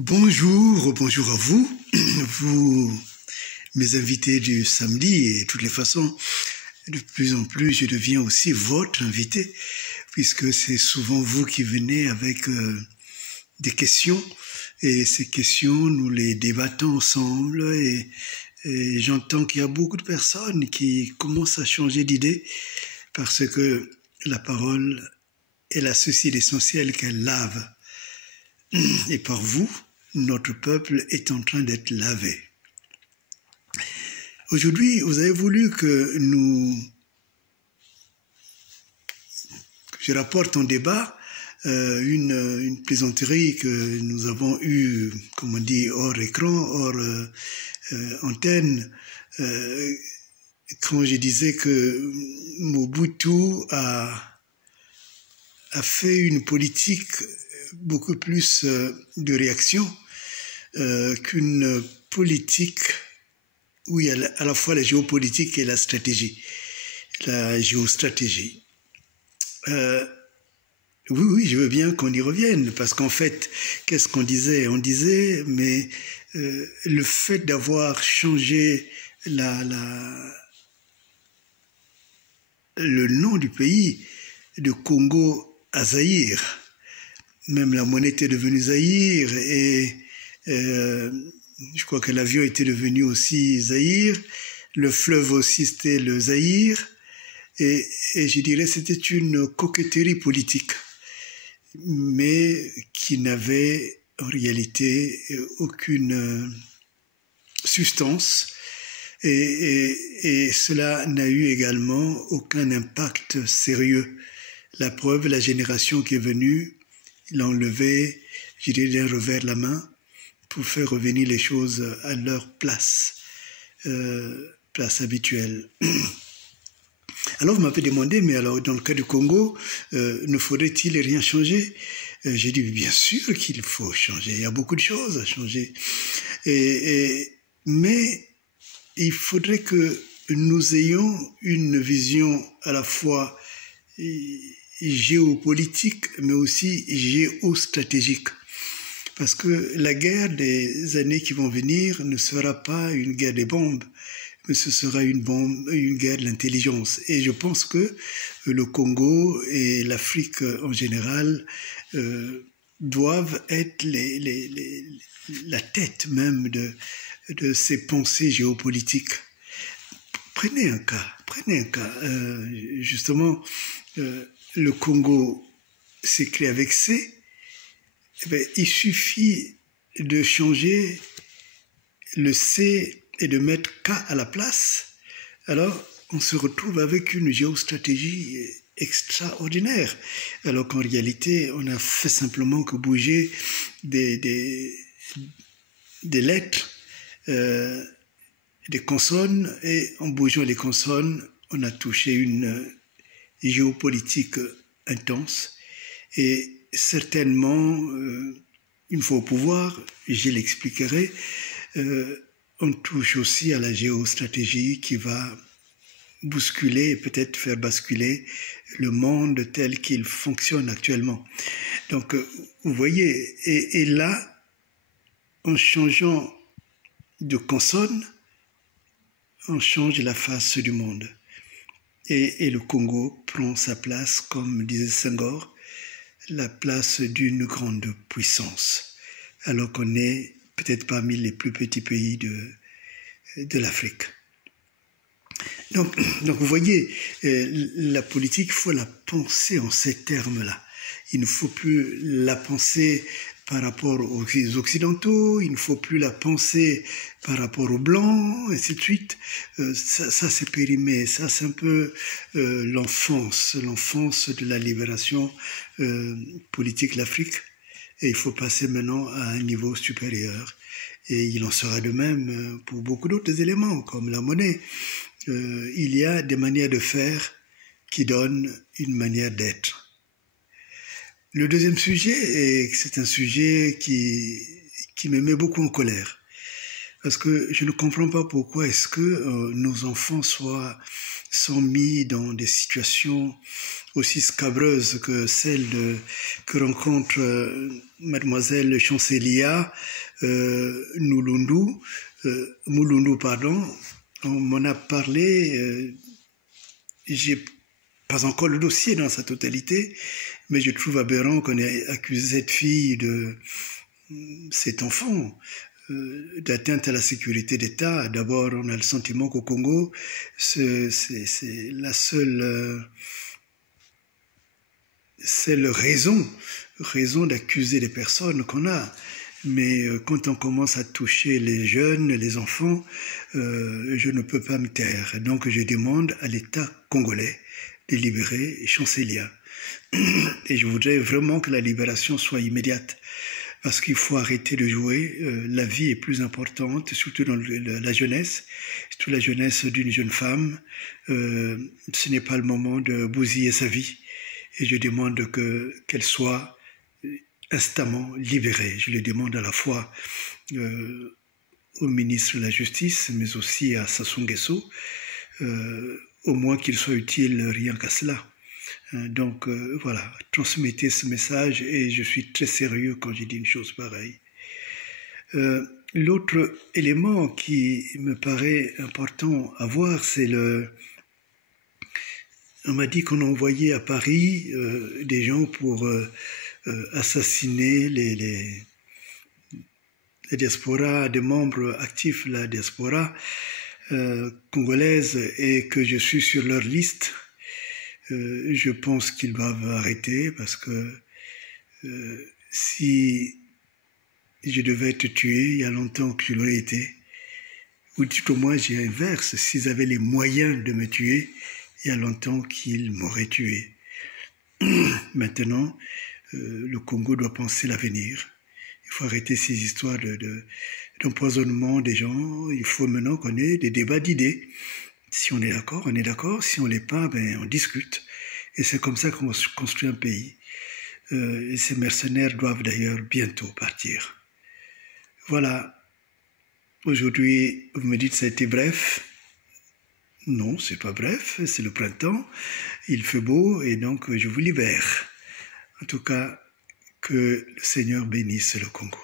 Bonjour, bonjour à vous, vous, mes invités du samedi, et de toutes les façons, de plus en plus, je deviens aussi votre invité, puisque c'est souvent vous qui venez avec des questions, et ces questions, nous les débattons ensemble, et j'entends qu'il y a beaucoup de personnes qui commencent à changer d'idée, parce que la parole, elle a ceci d'essentiel qu'elle lave. Et par vous, notre peuple est en train d'être lavé. Aujourd'hui, vous avez voulu que je rapporte en débat une plaisanterie que nous avons eue, comme on dit, hors écran, hors antenne, quand je disais que Mobutu a fait une politique beaucoup plus de réaction qu'une politique où il y a à la fois la géopolitique et la stratégie, la géostratégie. Oui, je veux bien qu'on y revienne, parce qu'en fait, qu'est-ce qu'on disait? On disait, mais le fait d'avoir changé le nom du pays de Congo à Zaïre, même la monnaie était devenue Zaïre et je crois que l'avion était devenu aussi Zaïre, le fleuve aussi c'était le Zaïre et je dirais c'était une coquetterie politique, mais qui n'avait en réalité aucune substance et cela n'a eu également aucun impact sérieux. La preuve, la génération qui est venue l'a enlevé, je dirais, d'un revers de la main pour faire revenir les choses à leur place, place habituelle. Alors vous m'avez demandé, mais alors dans le cas du Congo, ne faudrait-il rien changer? J'ai dit, bien sûr qu'il faut changer, il y a beaucoup de choses à changer. Mais il faudrait que nous ayons une vision à la fois géopolitique, mais aussi géostratégique. Parce que la guerre des années qui vont venir ne sera pas une guerre des bombes, mais ce sera une guerre de l'intelligence. Et je pense que le Congo et l'Afrique en général doivent être la tête même de ces pensées géopolitiques. Prenez un cas. Justement, le Congo s'écrit avec C, eh bien, il suffit de changer le C et de mettre K à la place. Alors, on se retrouve avec une géostratégie extraordinaire. Alors qu'en réalité, on a fait simplement que bouger des lettres, des consonnes, et en bougeant les consonnes, on a touché une géopolitique intense et certainement, une fois au pouvoir, je l'expliquerai, on touche aussi à la géostratégie qui va bousculer et peut-être faire basculer le monde tel qu'il fonctionne actuellement. Donc, vous voyez, et là, en changeant de consonne, on change la face du monde. Et le Congo prend sa place, comme disait Senghor, la place d'une grande puissance, alors qu'on est peut-être parmi les plus petits pays de l'Afrique. Donc vous voyez, la politique, il faut la penser en ces termes-là. Il ne faut plus la penser par rapport aux Occidentaux, il ne faut plus la penser par rapport aux Blancs, et ainsi de suite. Ça c'est périmé, ça c'est un peu l'enfance de la libération politique de l'Afrique. Et il faut passer maintenant à un niveau supérieur. Et il en sera de même pour beaucoup d'autres éléments, comme la monnaie. Il y a des manières de faire qui donnent une manière d'être. Le deuxième sujet, et c'est un sujet qui me met beaucoup en colère, parce que je ne comprends pas pourquoi est-ce que nos enfants sont mis dans des situations aussi scabreuses que celles que rencontre mademoiselle Chancelia Mulundu, on m'en a parlé. J'ai pas encore le dossier dans sa totalité, mais je trouve aberrant qu'on ait accusé cette fille de cet enfant d'atteinte à la sécurité d'État. D'abord, on a le sentiment qu'au Congo, c'est la seule raison d'accuser les personnes qu'on a. Mais quand on commence à toucher les jeunes, les enfants, je ne peux pas me taire. Donc je demande à l'État congolais de libérer Chancelia. Et je voudrais vraiment que la libération soit immédiate. Parce qu'il faut arrêter de jouer. La vie est plus importante, surtout dans la jeunesse, surtout la jeunesse d'une jeune femme. Ce n'est pas le moment de bousiller sa vie. Et je demande qu'elle soit instamment libérée. Je le demande à la fois au ministre de la Justice, mais aussi à Sassou Nguesso, au moins qu'il soit utile rien qu'à cela. Donc voilà, transmettez ce message et je suis très sérieux quand je dis une chose pareille. L'autre élément qui me paraît important à voir, c'est on m'a dit qu'on envoyait à Paris des gens pour assassiner les diasporas, des membres actifs de la diaspora congolaise et que je suis sur leur liste. Je pense qu'ils doivent arrêter parce que si je devais être tué, il y a longtemps que je l'aurais été, ou tout au moins j'inverse, s'ils avaient les moyens de me tuer, il y a longtemps qu'ils m'auraient tué. Maintenant, le Congo doit penser l'avenir. Il faut arrêter ces histoires d'empoisonnement des gens. Il faut maintenant qu'on ait des débats d'idées. Si on est d'accord, on est d'accord. Si on l'est pas, ben on discute. Et c'est comme ça qu'on construit un pays. Et ces mercenaires doivent d'ailleurs bientôt partir. Voilà. Aujourd'hui, vous me dites que ça a été bref. Non, c'est pas bref. C'est le printemps. Il fait beau et donc je vous libère. En tout cas, que le Seigneur bénisse le Congo.